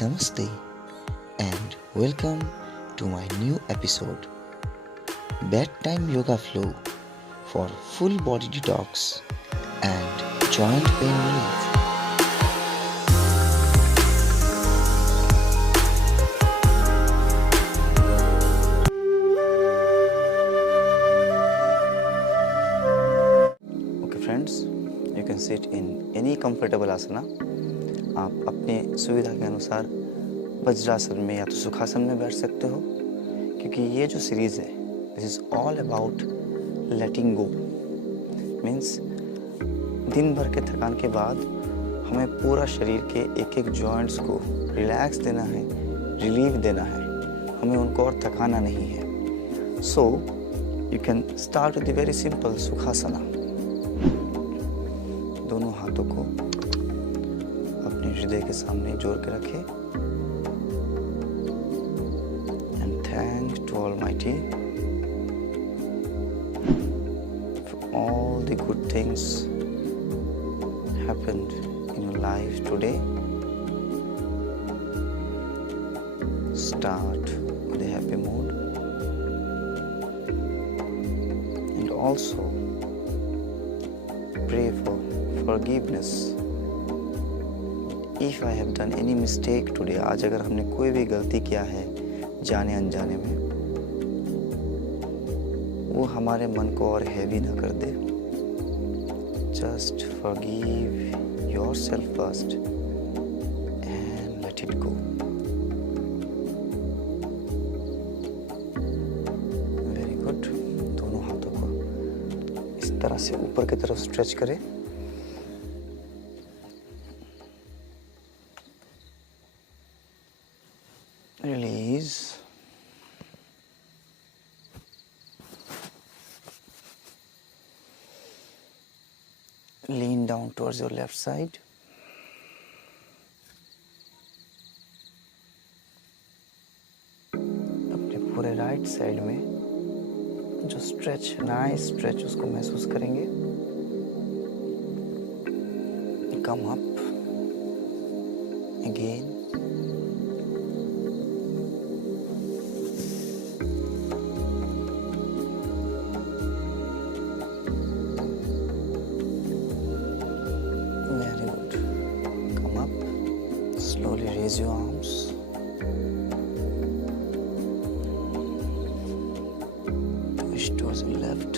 Namaste and welcome to my new episode, Bedtime Yoga Flow for full body detox and joint pain relief. Okay friends, you can sit in any comfortable asana. आप अपने सुविधा के अनुसार वज्रासन में या तो सुखासन में बैठ सकते हो, क्योंकि ये जो सीरीज़ है this is all about letting go. Means दिन भर के थकान के बाद हमें पूरा शरीर के एक एक जॉइंट्स को रिलैक्स देना है, रिलीफ देना है, हमें उनको और थकाना नहीं है। So you can start with the very simple Sukhasana. दोनों हाथों को अपने हृदय के सामने जोड़ के रखें and thanks to almighty for all the good things happened in your life today. Start with a happy mood and also pray for forgiveness. If I have done any mistake today, आज अगर हमने कोई भी गलती किया है जाने अनजाने में, वो हमारे मन को और हैवी ना कर दे। Just forgive yourself first and let it go. Very good. दोनों हाथों को इस तरह से ऊपर की तरफ स्ट्रेच करें। Release. Lean down towards your left side. अपने पूरे राइट साइड में जो स्ट्रेच, नाइस स्ट्रेच, उसको महसूस करेंगे। Come up again. Slowly raise your arms. Twist towards the left.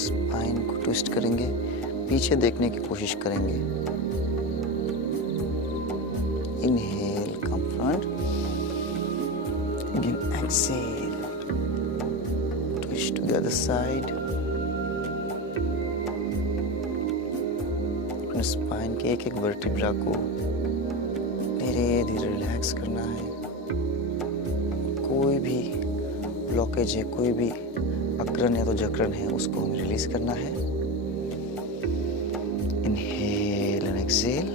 Spine को ट्विस्ट करेंगे, पीछे देखने की कोशिश करेंगे। Inhale, come front. Again, exhale. Twist to the other side. Spine के एक एक वर्टिब्रा को धीरे धीरे रिलैक्स करना है। कोई भी ब्लॉकेज है, कोई भी अकड़न या तो जकड़न है, उसको हमें रिलीज करना है। Inhale and exhale.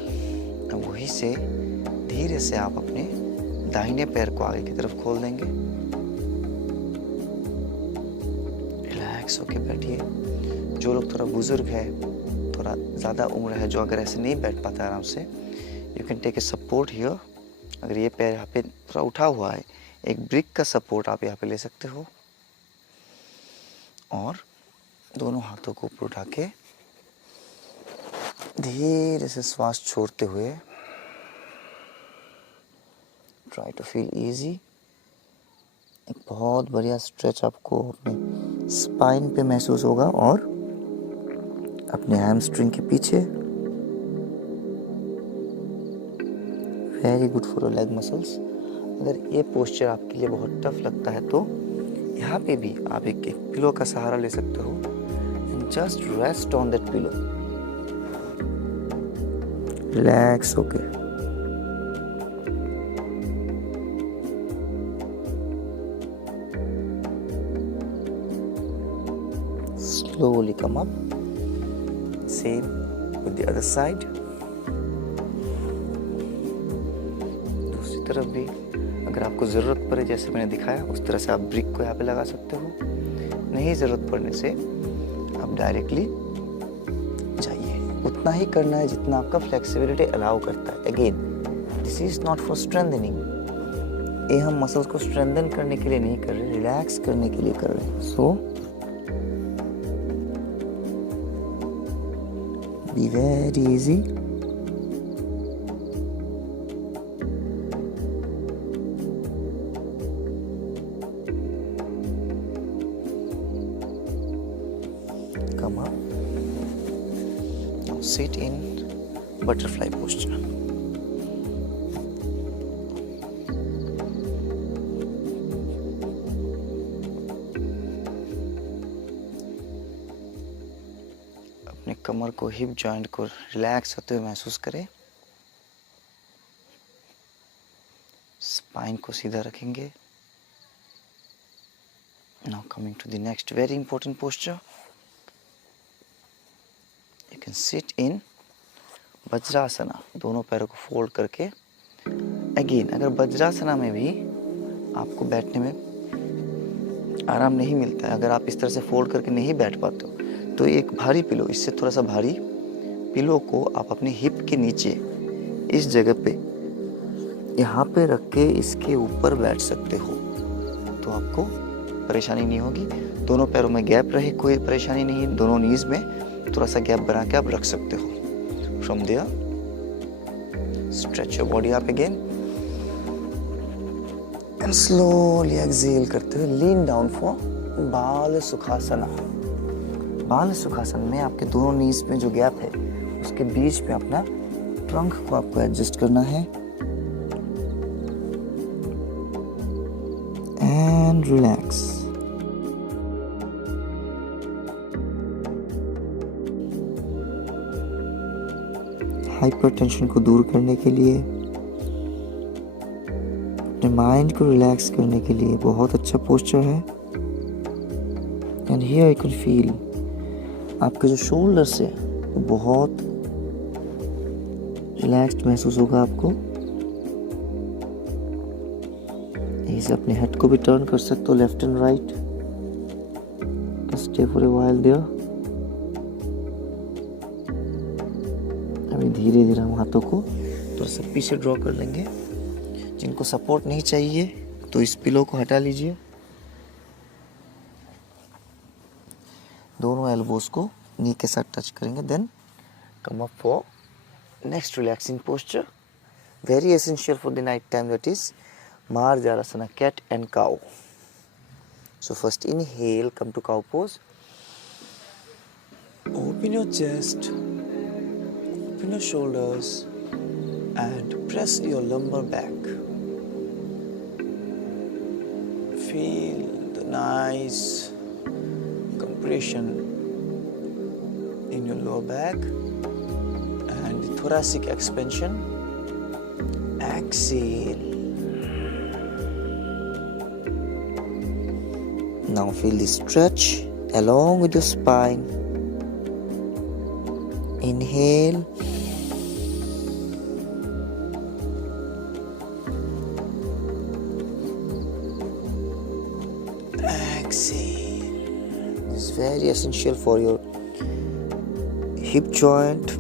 अब वहीं से धीरे से आप अपने दाहिने पैर को आगे की तरफ खोल देंगे। रिलैक्स होके बैठिए। जो लोग थोड़ा बुजुर्ग है, थोड़ा ज़्यादा उम्र है, जो अगर ऐसे नहीं बैठ पाता आराम से, you can take a support here. अगर ये पैर यहाँ पे थोड़ा उठा हुआ है, एक ब्रिक का सपोर्ट आप यहाँ पे ले सकते हो। और दोनों हाथों को ऊपर उठा के धीरे से श्वास छोड़ते हुए ट्राई टू फील इजी। एक बहुत बढ़िया स्ट्रेच आपको अपने स्पाइन पे महसूस होगा और अपने हैमस्ट्रिंग के पीछे। Very good for your leg muscles. अगर ये पोस्चर आपके लिए बहुत टफ लगता है तो यहाँ पे भी आप एक पिलो का सहारा ले सकते हो and just rest on that pillow. Relax होके slowly come up. Same with the other side. दूसरी तरफ भी अगर आपको ज़रूरत पड़े, जैसे मैंने दिखाया, उस तरह से आप ब्रिक को यहाँ पे लगा सकते हो। नहीं ज़रूरत पड़ने से आप डायरेक्टली उतना ही करना है जितना आपका फ्लेक्सिबिलिटी अलाउ करता है। Again, this is not for strengthening. ये हम मसल्स को स्ट्रेंथन करने के लिए नहीं कर रहे, रिलैक्स करने के लिए कर रहे हैं। So be very easy. Come up. Now sit in butterfly posture. अपने कमर को, हिप जॉइंट को रिलैक्स होते हुए महसूस करें। स्पाइन को सीधा रखेंगे। Now coming to the next very important posture. You can sit in वज्रासना, दोनों पैरों को फोल्ड करके। अगेन, अगर वज्रासना में भी आपको बैठने में आराम नहीं मिलता है, अगर आप इस तरह से फोल्ड करके नहीं बैठ पाते हो, तो एक भारी पिलो, इससे थोड़ा सा भारी पिलो को आप अपने हिप के नीचे इस जगह पे यहाँ पे रख के इसके ऊपर बैठ सकते हो, तो आपको परेशानी नहीं होगी। दोनों पैरों में गैप रहे, कोई परेशानी नहीं है। दोनों नीज में थोड़ा सा गैप बना के आप रख सकते हो। From there stretch your body up again and slowly exhale करते हुए लीन डाउन फॉर बाल सुखासना। बाल सुखासन में आपके दोनों नीज में जो गैप है उसके बीच में अपना ट्रंक को आपको एडजस्ट करना है एंड रिलैक्स। हाइपरटेंशन को दूर करने के लिए, अपने माइंड को रिलैक्स करने के लिए बहुत अच्छा पोस्चर है। And here you can feel आपके जो शोल्डर्स है वो बहुत रिलैक्स्ड महसूस होगा आपको। यहीं से अपने हेड को भी टर्न कर सकते हो left and right. Stay for a while there. अभी धीरे धीरे हम हाथों को थोड़ा सा पीछे ड्रॉ कर लेंगे। जिनको सपोर्ट नहीं चाहिए तो इस पिलो को हटा लीजिए। दोनों एल्बोस को नी के साथ टच करेंगे। Then come up for next relaxing posture, very essential for the night time, that is Marjarasana, cat and cow. So first inhale, come to cow pose. Open your chest, open your shoulders and press your lumbar back. Feel the nice compression in your lower back and the thoracic expansion. Exhale. Now feel the stretch along with your spine. Inhale. Exhale. This is very essential for your hip joint,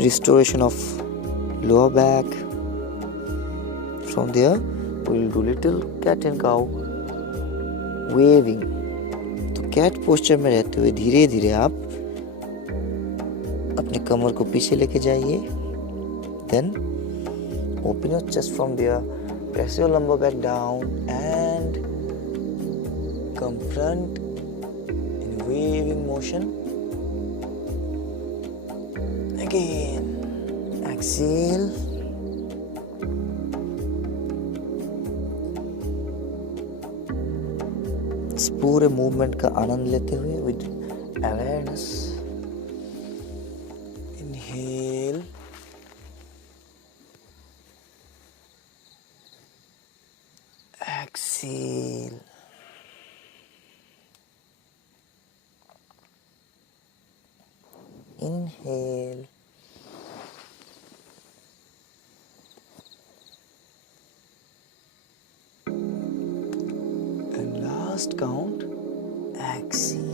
restoration of lower back. From there, we will do little cat and cow waving. तो cat posture में रहते हुए धीरे धीरे आप अपने कमर को पीछे लेके जाइए। Then open your chest from there, press your lumbar back down and come front in waving motion. Again, exhale. इस पूरे मूवमेंट का आनंद लेते हुए with awareness. Inhale. Exhale. Inhale. And last count, exhale.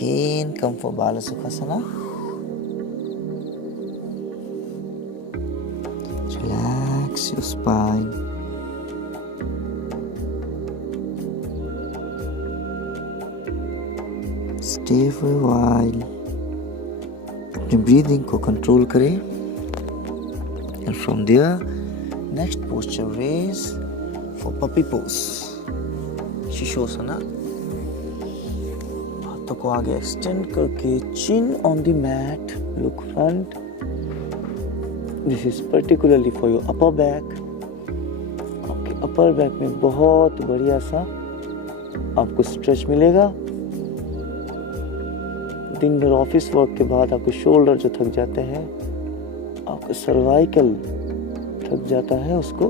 Again, come for Bala Sukhasana. Relax your spine. Stay for a while. अपनी breathing को control करें. And from there, next posture raise for puppy pose. शिशोसना. हाथों को आगे extend करके chin on the mat. Look front. This is particularly for your upper back. आपके upper back में बहुत बढ़िया सा आपको स्ट्रेच मिलेगा. दिन भर ऑफिस वर्क के बाद आपके शोल्डर जो थक जाते हैं, आपका सर्वाइकल थक जाता है, उसको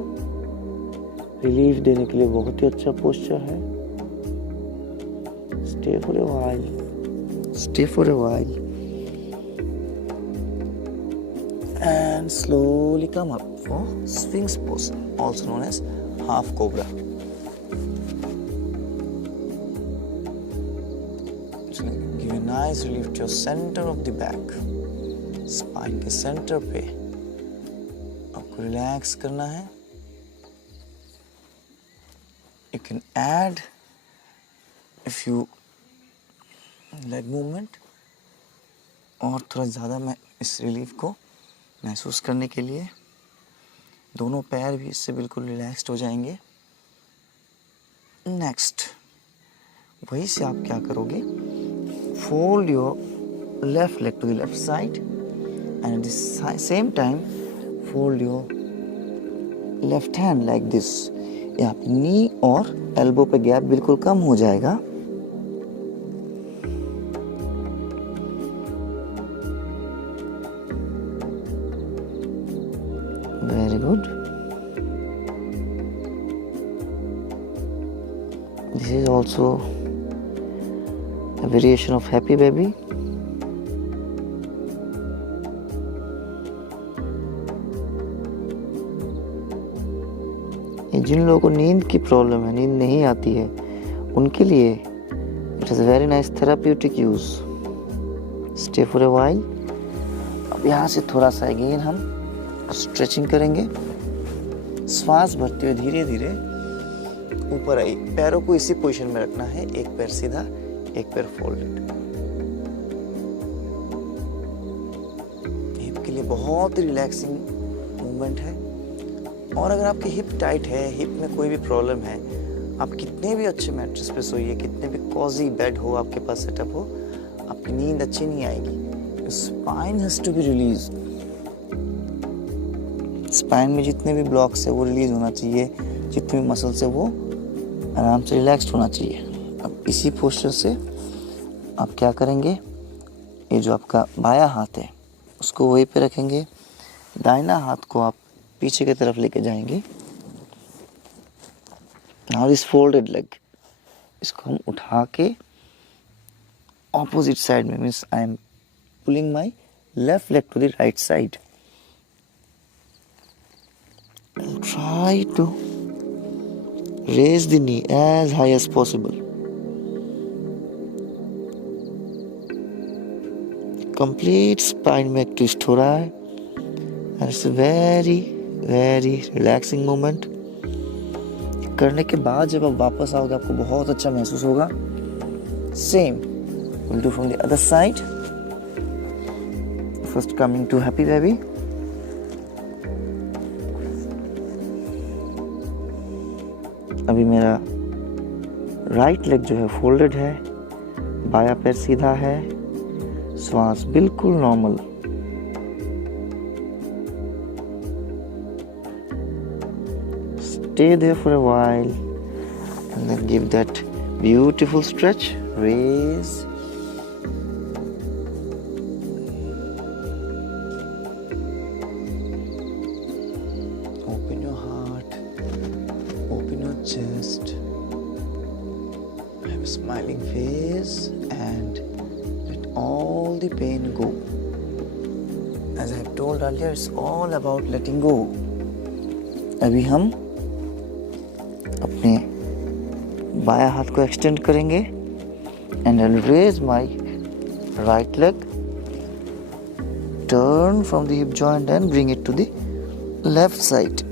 रिलीफ देने के लिए बहुत ही अच्छा पोस्चर है. Stay for a while. Stay for a while. And slowly come up for Sphinx pose, also known as half cobra. So give a nice relief to your center of the back. Spine के center पे आपको relax करना है. You can add a few leg movement और थोड़ा ज़्यादा मैं इस रिलीफ को महसूस करने के लिए दोनों पैर भी इससे बिल्कुल रिलैक्स्ड हो जाएंगे. नेक्स्ट वहीं से आप क्या करोगे, fold your left leg to the left side and at the same time fold your left hand like this. यहाँ पे नी और एल्बो पे गैप बिल्कुल कम हो जाएगा. Very good. This is also a variation of happy baby. जिन लोगों को नींद की प्रॉब्लम है, नींद नहीं आती है, उनके लिए it is a very nice therapeutic use. Stay for a while. अब यहाँ से थोड़ा सा अगेन हम स्ट्रेचिंग करेंगे. श्वास भरते हुए धीरे धीरे ऊपर आई. पैरों को इसी पोजीशन में रखना है. एक पैर सीधा, एक पैर फोल्डेड. हिप के लिए बहुत ही रिलैक्सिंग मूवमेंट है. और अगर आपकी हिप टाइट है, हिप में कोई भी प्रॉब्लम है, आप कितने भी अच्छे मैट्रेस पे सोइए, कितने भी कॉजी बेड हो आपके पास सेटअप हो, आपकी नींद अच्छी नहीं आएगी. Spine has to be release. Spine में जितने भी ब्लॉक्स है वो रिलीज होना चाहिए. जितने भी मसल्स है वो आराम से रिलैक्स्ड होना चाहिए. अब इसी पोस्चर से आप क्या करेंगे, ये जो आपका बायां हाथ है उसको वहीं पे रखेंगे. दाहिना हाथ को आप पीछे की तरफ लेके जाएंगे. नाउ दिस फोल्डेड लेग, इसको हम उठा के ऑपोजिट साइड में, means I am pulling my left leg to the right side. Try to raise the knee as high as possible. Complete spine में twist हो रहा है. And it's a very very relaxing moment. करने के बाद जब आप वापस आओगे आपको बहुत अच्छा महसूस होगा. Same we'll do from the other side. First coming to happy baby. अभी मेरा राइट लेग जो है फोल्डेड है, बायां पैर सीधा है, श्वास बिल्कुल normal. Stay there for a while and then give that beautiful stretch. Raise. Open your heart. Open your chest. Have a smiling face and let all the pain go. As I have told earlier, it's all about letting go. अभी हम अपने बायां हाथ को extend करेंगे and I'll raise my right leg, turn from the hip joint and bring it to the left side.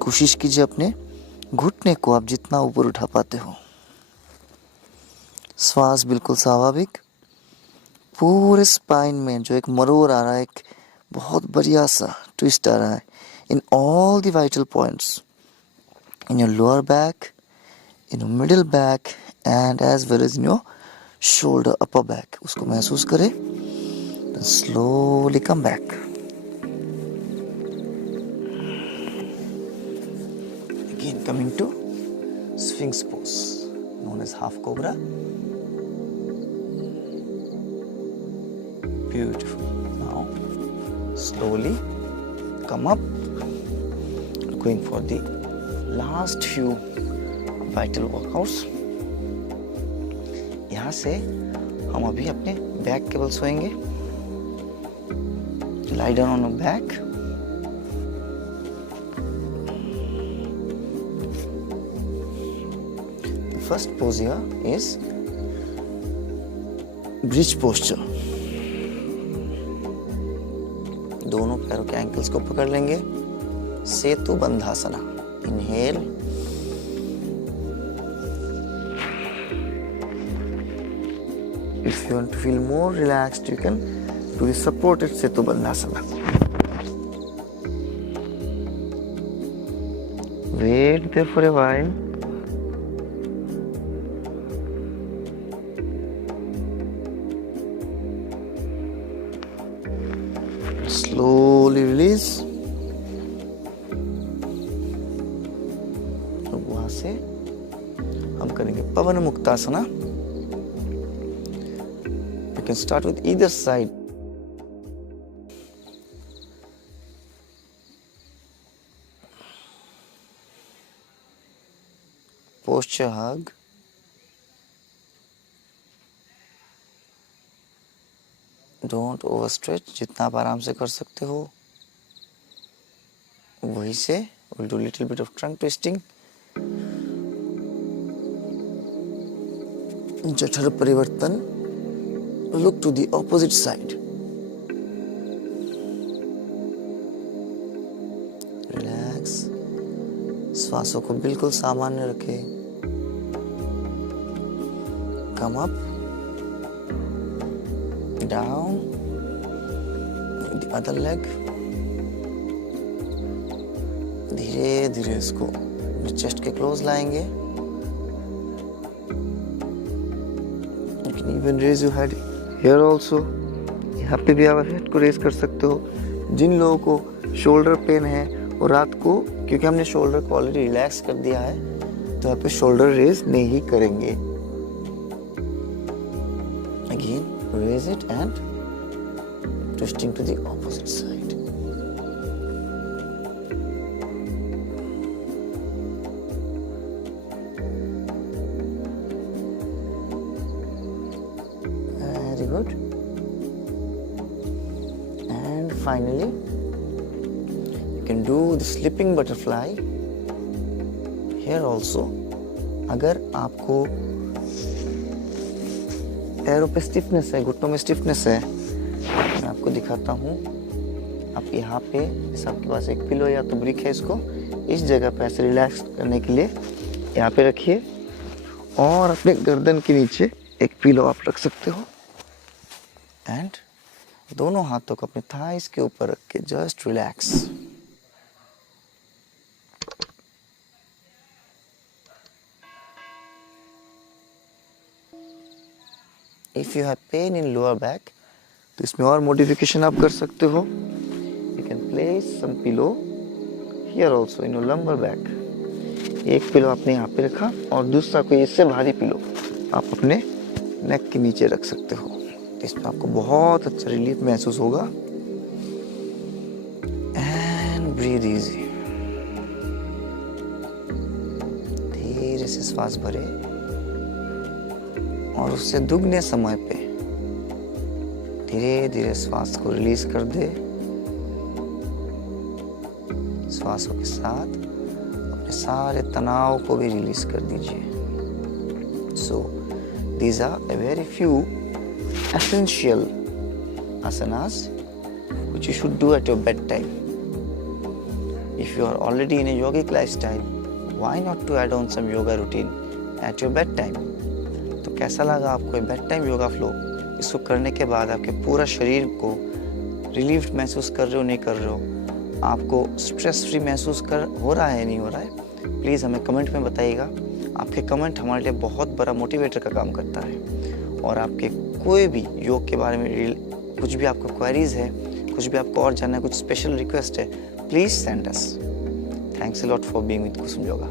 कोशिश कीजिए अपने घुटने को आप जितना ऊपर उठा पाते हो। श्वास बिल्कुल स्वाभाविक। पूरे स्पाइन में जो एक मरोड़ आ रहा है, एक बहुत बढ़िया सा ट्विस्ट आ रहा है in all the vital points, in your lower back, in your middle back and as well as in your shoulder upper back, उसको महसूस करें। Slowly come back. Again coming to Sphinx pose, known as half cobra. Beautiful. Now slowly come up, going for the last few vital workouts. यहाँ से हम अभी अपने back के बल सोएंगे। Lie down on your back. The first pose here is bridge posture. दोनों पैरों के एंकल्स को पकड़ लेंगे। Setu Bandhasana. Inhale, if you want to feel more relaxed, you can do the supported Setu Bandhasana. Wait there for a while. Slowly release. अब वहां से हम करेंगे पवन मुक्तासना. You can start with either side. Posture hug. Don't overstretch. जितना आप आराम से कर सकते हो वही से. We'll do little bit of trunk twisting. जठर परिवर्तन. Look to the opposite side. Relax. श्वासों को बिल्कुल सामान्य रखें. Come up, down, the other leg. धीरे धीरे इसको चेस्ट के क्लोज लाएंगे. You can even raise your head here also. यहाँ पे भी आप हेड को रेज कर सकते हो. जिन लोगों को शोल्डर पेन है और रात को, क्योंकि हमने शोल्डर को ऑलरेडी रिलैक्स कर दिया है, तो यहाँ पे शोल्डर रेज नहीं करेंगे. Again, raise it and twisting to the opposite side. Very good. And finally, you can do the sleeping butterfly. Here also, अगर आपको पैरों पे स्टिफनेस है, घुटनों में स्टिफनेस है, मैं आपको दिखाता हूँ. आप यहाँ पे, जैसे आपके पास एक पिलो या तो ब्रिक है, इसको इस जगह पे ऐसे रिलैक्स करने के लिए यहाँ पे रखिए और अपने गर्दन के नीचे एक पिलो आप रख सकते हो. एंड दोनों हाथों को अपने थाइस के ऊपर रख के just relax. If you have pain in lower back, तो इसमें और मॉडिफिकेशन आप कर सकते हो. You can place some pillow here also in your lumbar back. एक पिलो आपने यहाँ पे रखा और दूसरा कोई इससे भारी पिलो आप अपने नेक के नीचे रख सकते हो. इसमें आपको बहुत अच्छा रिलीफ महसूस होगा. And breathe easy. धीरे से श्वास भरे और उससे दुगने समय पे धीरे धीरे श्वास को रिलीज कर दे. श्वासों के साथ अपने सारे तनाव को भी रिलीज कर दीजिए. So these are a very few essential asanas which you should do at your bedtime. If you are already in a yogic lifestyle, why not to add on some yoga routine at your bedtime? तो कैसा लगा आपको bed time yoga flow? इसको करने के बाद आपके पूरा शरीर को रिलीव्ड महसूस कर रहे हो, नहीं कर रहे हो? आपको स्ट्रेस फ्री महसूस हो रहा है, नहीं हो रहा है? प्लीज़ हमें कमेंट में बताइएगा। आपके कमेंट हमारे लिए बहुत बड़ा मोटिवेटर का काम करता है। और आपके कोई भी योग के बारे में कुछ भी आपको क्वेरीज है, कुछ भी आपको और जानना है, कुछ स्पेशल रिक्वेस्ट है, please send us. Thanks a lot for being with Kusum yoga.